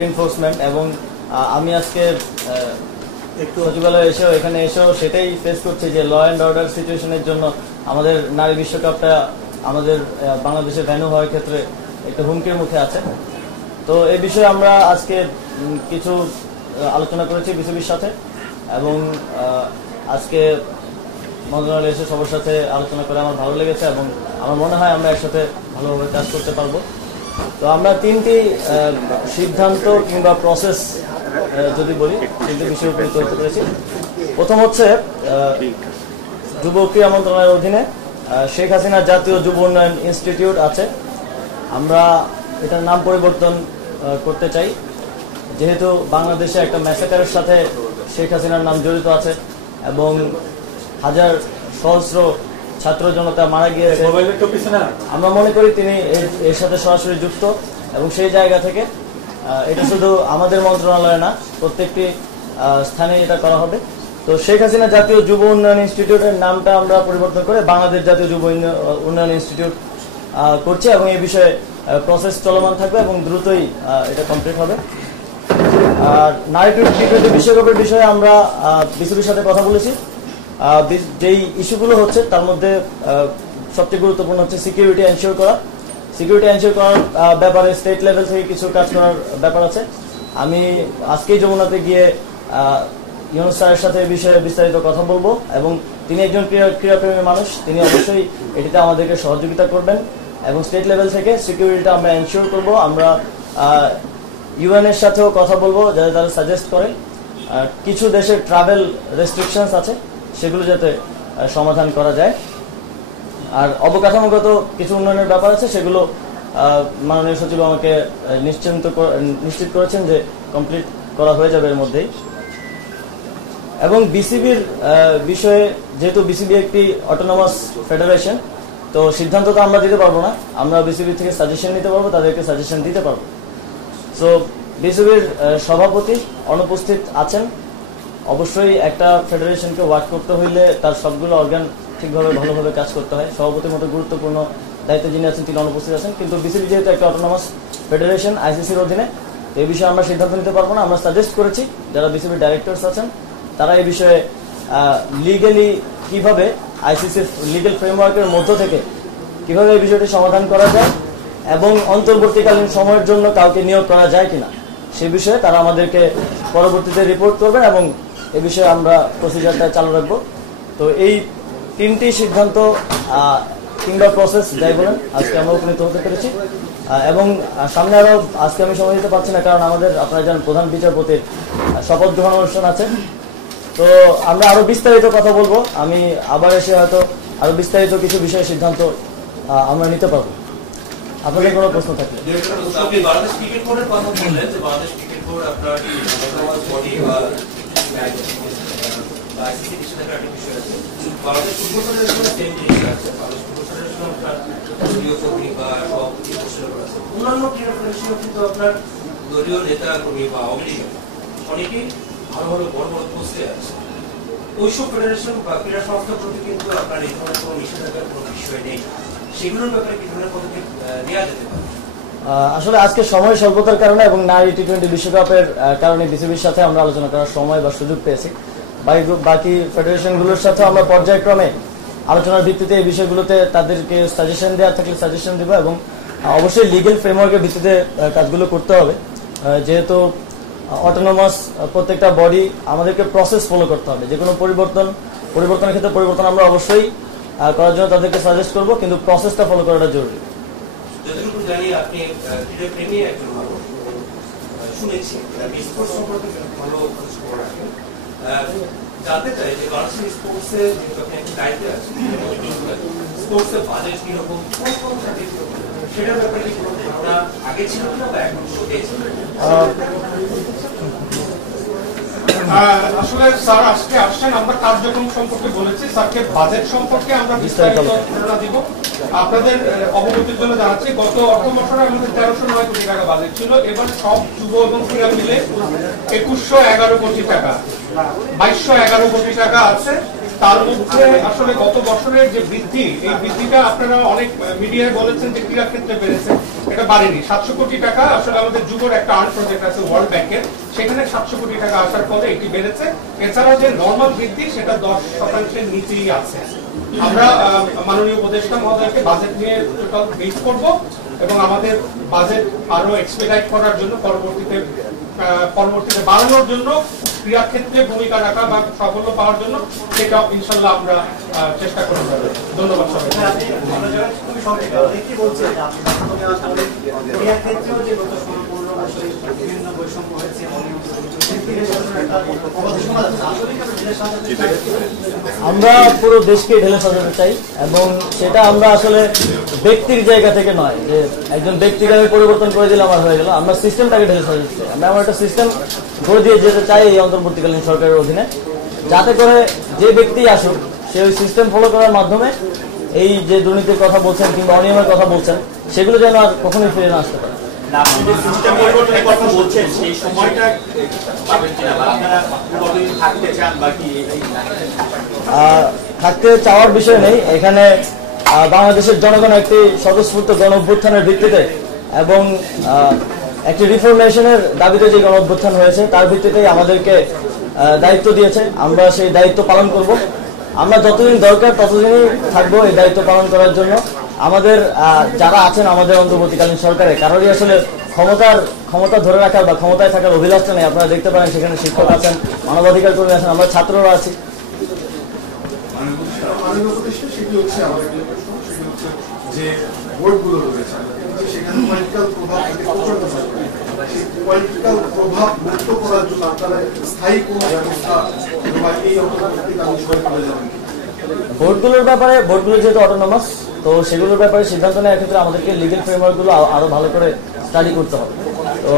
Enforcement এবং আমি আজকে একটু সচিবালয়ে এখানে এসেও সেটাই ফেস করছি যে ল অ্যান্ড অর্ডার সিচুয়েশনের জন্য আমাদের নারী বিশ্বকাপটা আমাদের বাংলাদেশে ভেন্যু হওয়ার ক্ষেত্রে একটু হুমকির মুখে আছে। তো এই বিষয়ে আমরা আজকে কিছু আলোচনা করেছি বিসিবির সাথে এবং আজকে মন্ত্রণালয়ে এসে সবার সাথে আলোচনা করে আমার ভালো লেগেছে এবং আমার মনে হয় আমরা একসাথে ভালোভাবে কাজ করতে পারবো। তো আমরা তিনটি সিদ্ধান্ত কিংবা প্রসেস যদি বলি তিনটি বিষয়ের উপর তৈরি করেছি। প্রথম হচ্ছে যুব ক্রীড়া মন্ত্রণালয়ের অধীনে শেখ হাসিনা জাতীয় যুব উন্নয়ন ইনস্টিটিউট আছে, আমরা এটার নাম পরিবর্তন করতে চাই যেহেতু বাংলাদেশে একটা ম্যাসাকারের সাথে শেখ হাসিনার নাম জড়িত আছে এবং হাজার সহস্র ছাত্র জনতা মারা গিয়েছে। আমরা মনে করি তিনি এর সাথে সরাসরি যুক্ত এবং সেই জায়গা থেকে এটা শুধু আমাদের মন্ত্রণালয় না, প্রত্যেকটি স্থানে এটা করা হবে। তো শেখ হাসিনা জাতীয় যুব উন্নয়ন ইনস্টিটিউটের নামটা আমরা পরিবর্তন করে বাংলাদেশ জাতীয় যুব উন্নয়ন ইনস্টিটিউট করছি এবং এই বিষয়ে প্রসেস চলমান থাকবে এবং দ্রুতই এটা কমপ্লিট হবে। আর নারী টি-20 বিশ্বকাপের বিষয়ে আমরা বিসিবির সাথে কথা বলেছি। যেই ইস্যুগুলো হচ্ছে তার মধ্যে সবচেয়ে গুরুত্বপূর্ণ হচ্ছে সিকিউরিটি এনশিওর করা। সিকিউরিটি এনশিওর করার ব্যাপারে স্টেট লেভেল থেকে কিছু কাজ করার ব্যাপার আছে। আমি আজকেই যমুনাতে গিয়ে ইউনুস স্যারের সাথে এই বিষয়ে বিস্তারিত কথা বলবো এবং তিনি একজন ক্রীড়াপ্রেমী মানুষ, তিনি অবশ্যই এটিতে আমাদেরকে সহযোগিতা করবেন এবং স্টেট লেভেল থেকে সিকিউরিটিটা আমরা এনশিওর করব। আমরা ইউএন এর সাথেও কথা বলবো যাতে তারা সাজেস্ট করে কিছু দেশের ট্রাভেল রেস্ট্রিকশনস আছে সেগুলো যাতে সমাধান করা যায়। আর অবকাঠামোগত কিছু উন্নয়নের ব্যাপার আছে সেগুলো মাননীয় সচিব আমাকে নিশ্চিত করেছেন যে কমপ্লিট করা হয়ে যাবে এর মধ্যেই। এবং বিসিবির বিষয়ে যেহেতু বিসিবি একটি অটোনমাস ফেডারেশন, তো সিদ্ধান্ত তো আমরা দিতে পারবো না, আমরা বিসিবি থেকে সাজেশন নিতে পারবো, তাদেরকে সাজেশন দিতে পারবো। সো বিসিবির সভাপতি অনুপস্থিত আছেন। অবশ্যই একটা ফেডারেশনকে ওয়ার্ক করতে হইলে তার সবগুলো অর্গান ঠিকভাবে ভালোভাবে কাজ করতে হয়। সভাপতির মতো গুরুত্বপূর্ণ দায়িত্বে যিনি আছেন তিনি অনুপস্থিত আছেন, কিন্তু বিসিবি যেহেতু একটা অটোনমাস ফেডারেশন আইসিসির অধীনে, এই বিষয়ে আমরা সিদ্ধান্ত নিতে পারবো না। আমরা সাজেস্ট করেছি যারা বিসিবির ডাইরেক্টরস আছেন তারা এই বিষয়ে লিগালি কিভাবে আইসিসির লিগাল ফ্রেমওয়ার্কের মধ্য থেকে কিভাবে এই বিষয়টি সমাধান করা যায় এবং অন্তর্বর্তীকালীন সময়ের জন্য কাউকে নিয়োগ করা যায় কিনা সে বিষয়ে তারা আমাদেরকে পরবর্তীতে রিপোর্ট করবেন এবং এ বিষয়ে আমরা প্রসিজারটা চালু রাখবো। তো এই তিনটি সিদ্ধান্ত কিংবা প্রসেস যাই বলেন আজকে আমরা উপনীত হতে পেরেছি এবং সামনে আরো আজকে আমি সময় দিতে পারছি না কারণ আমাদের আপনারা জানেন প্রধান বিচারপতির শপথ গ্রহণ অনুষ্ঠান আছে। তো আমরা আরো বিস্তারিত কথা বলবো, আমি আবার এসে হয়তো আরো বিস্তারিত কিছু বিষয়ে সিদ্ধান্ত আমরা নিতে পারবো। আপনাদের কোনো প্রশ্ন থাকলে অন্যান্য ক্রীড়া ফেডারেশনে কিন্তু আপনার দলীয় নেতা কর্মী বা অনেকেই ভালো ভালো বড় বড় পোস্টে আছে। ওইসব ফেডারেশন বা ক্রীড়া সংস্থার প্রতি কিন্তু আপনার এই ধরনের কোনো নিষেধাজ্ঞার কোনো বিষয় নেই, সেগুলোর ব্যাপারে কি ধরনের পদক্ষেপ নেওয়া যেতে পারে? আসলে আজকে সময় স্বল্পতার কারণে এবং নারী টি-20 বিশ্বকাপের কারণে বিসিবির সাথে আমরা আলোচনা করার সময় বা সুযোগ পেয়েছি। বাকি ফেডারেশনগুলোর সাথে আমরা পর্যায়ক্রমে আলোচনার ভিত্তিতে এই বিষয়গুলোতে তাদেরকে সাজেশন দেওয়া থাকলে সাজেশন দেবো এবং অবশ্যই লিগেল ফ্রেমওয়ার্কের ভিত্তিতে কাজগুলো করতে হবে। যেহেতু অটোনমাস প্রত্যেকটা বডি আমাদেরকে প্রসেস ফলো করতে হবে। যে কোনো পরিবর্তনের ক্ষেত্রে পরিবর্তন আমরা অবশ্যই করার জন্য তাদেরকে সাজেস্ট করবো, কিন্তু প্রসেসটা ফলো করাটা জরুরি। যতটুকু জানি আপনি ক্রীড়াপ্রেমী একজন মানুষ, শুনেছি আপনি স্পোর্টস সম্পর্কে ভালো খোঁজ খবর রাখেন। জানতে চাই যে বাংলাদেশের স্পোর্টসে যেহেতু আপনি একটা দায়িত্বে আছেন, স্পোর্টসের বাজেট কিরকম, কোন থাকে সেটার ব্যাপারে কি কোনো ধারণা আগে ছিল কিনা বা এখন পেয়েছেন? আসলে স্যার আজকে আসছেন, আমরা কার্যক্রম সম্পর্কে বলেছি, স্যারকে বাজেট সম্পর্কে আমরা বিস্তারিত ধারণা দিব। আপনাদের অবগতির জন্য জানাচ্ছি গত অর্থ বছরে আমাদের 1309 কোটি টাকা বাজেট ছিল, এবার সব যুব এবং ক্রীড়া মিলে 2111 কোটি টাকা, 2211 কোটি টাকা আছে। তার মধ্যে আসলে গত বছরের যে বৃদ্ধি, এই বৃদ্ধিটা আপনারা অনেক মিডিয়ায় বলেছেন যে ক্রীড়া ক্ষেত্রে বেড়েছে, এটা বাড়েনি। 700 কোটি টাকা আসলে আমাদের যুগের একটা আর্ট প্রজেক্ট আছে ওয়ার্ল্ড ব্যাংকের, সেখানে 700 কোটি টাকা আসার পরে এটি বেড়েছে। এছাড়া যে নর্মাল বৃদ্ধি সেটা 10% নিচেই আছে। আমরা মাননীয় উপদেষ্টা মহোদয়কে বাজেট নিয়ে টোটাল ব্রিফ করব এবং আমাদের বাজেট আরো এক্সপেডাইট করার জন্য পরবর্তীতে বাড়ানোর জন্য ক্রীড়াক্ষেত্রে ভূমিকা রাখা বা সাফল্য পাওয়ার জন্য সেটা ইনশাল্লাহ আমরা চেষ্টা করে যাবো। ধন্যবাদ সবাইকে। আমরা পুরো দেশকে ঢেলে সাজাতে চাই এবং সেটা আমরা আসলে ব্যক্তির জায়গা থেকে নয় যে একজন ব্যক্তিকে পরিবর্তন করে দিলে আমার হয়ে গেল। আমরা সিস্টেমটাকে ঢেলে সাজাতে চাই। আমরা এমন একটা সিস্টেম করে দিয়ে যেতে চাই এই অন্তর্বর্তীকালীন সরকারের অধীনে, যাতে করে যে ব্যক্তি আসুক সে ওই সিস্টেম ফলো করার মাধ্যমে এই যে দুর্নীতির কথা বলছেন কিংবা অনিয়মের কথা বলছেন সেগুলো যেন আর কখনোই ফিরে না আসতে পারে। থাকতে চাওয়ার বিষয় নেই এখানে। বাংলাদেশের জনগণ একটি স্বতঃস্ফূর্ত গণ অভ্যুত্থানের ভিত্তিতে এবং একটি রিফরমেশনের দাবিতে যে গণ অভ্যুত্থান হয়েছে তার ভিত্তিতেই আমাদেরকে দায়িত্ব দিয়েছে। আমরা সেই দায়িত্ব পালন করব। আমরা যতদিন দরকার ততদিনই থাকবো এই দায়িত্ব পালন করার জন্য। আমাদের যারা আছেন আমাদের অন্তর্বর্তীকালীন সরকারে কারোরই আসলে ক্ষমতা ধরে রাখার বা ক্ষমতায় থাকার অভিলাষটা নেই। আপনারা দেখতে পারেন সেখানে শিক্ষক আছেন, মানবাধিকার কর্মী আছেন, আমরা ছাত্ররা আছি। যে বোর্ডগুলো রয়েছে সেখানে পলিটিক্যাল প্রভাব মুক্ত করার জন্য আপনারা স্থায়ী কোন ব্যবস্থা এই বোর্ডগুলোর ব্যাপারে, বোর্ডগুলো যেহেতু অটোনমাস, তো সেগুলোর ব্যাপারে সিদ্ধান্ত নেওয়ার ক্ষেত্রে আমাদেরকে লিগেল ফ্রেমওয়ার্ক গুলো আরো ভালো করে স্টাডি করতে হবে। তো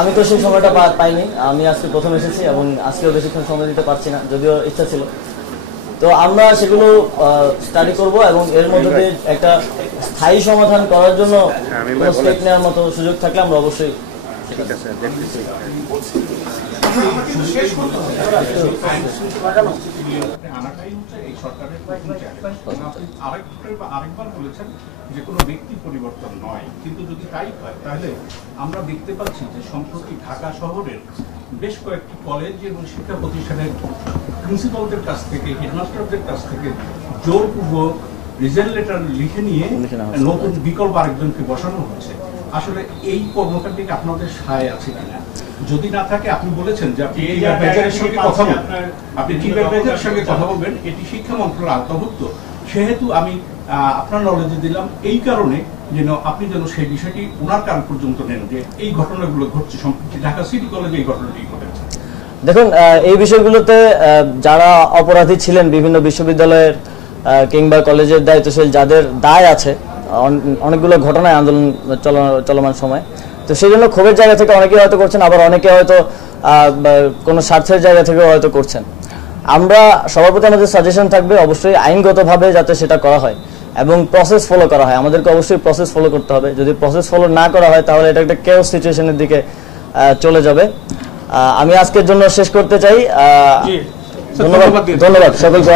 আমি তো সেই সময়টা পাইনি। আমি আজকে প্রথম এসেছি এবং আজকেও বেশিক্ষণ সময় দিতে পারছি না, যদিও ইচ্ছা ছিল। তো আমরা সেগুলো স্টাডি করব এবং এর মধ্যে দিয়ে একটা স্থায়ী সমাধান করার জন্য স্টেপ নেওয়ার মতো সুযোগ থাকলে আমরা অবশ্যই আরেকবার বলেছেন যে কোনো ব্যক্তি পরিবর্তন নয়, কিন্তু যদি তাই হয় তাহলে আমরা দেখতে পাচ্ছি যে সম্প্রতি ঢাকা শহরের বেশ কয়েকটি কলেজ এবং শিক্ষা প্রতিষ্ঠানের প্রিন্সিপালদের কাছ থেকে, হেডমাস্টারদের কাছ থেকে জোরপূর্বক রিজাইন লেটার লিখে নিয়ে নতুন বিকল্প আরেকজনকে বসানো হচ্ছে। আসলে এই কর্মকাণ্ডে আপনাদের সায় আছে কিনা? যদি না থাকে, আপনি বলেছেন যে আপনি চিফ অ্যাডভাইজারের সঙ্গে কথা বলবেন, এটি শিক্ষা মন্ত্রণালয়ের আওতাভুক্ত, সেহেতু আমি আপনার নলেজে দিলাম এই কারণে যেন আপনি যেন সেই বিষয়টি ওনার কান পর্যন্ত নেন যে এই ঘটনাগুলো ঘটছে, সম্প্রতি ঢাকা সিটি কলেজে এই ঘটনাটি ঘটেছে। দেখুন, এই বিষয়গুলোতে যারা অপরাধী ছিলেন বিভিন্ন বিশ্ববিদ্যালয়ের কিংবা কলেজের দায়িত্বশীল যাদের দায় আছে অনেকগুলো ঘটনায় আন্দোলন চলমান সময়, তো সেই জন্য ক্ষোভের জায়গা থেকে অনেকে হয়তো করছেন, আবার অনেকে হয়তো কোনো স্বার্থের জায়গা থেকে হয়তো করছেন। আমরা সবার প্রতি আমাদের সাজেশন থাকবে অবশ্যই আইনগতভাবে যাতে সেটা করা হয় এবং প্রসেস ফলো করা হয়। আমাদেরকে অবশ্যই প্রসেস ফলো করতে হবে। যদি প্রসেস ফলো না করা হয় তাহলে এটা একটা কেওস সিচুয়েশনের দিকে চলে যাবে। আমি আজকের জন্য শেষ করতে চাই। ধন্যবাদ সকলকে।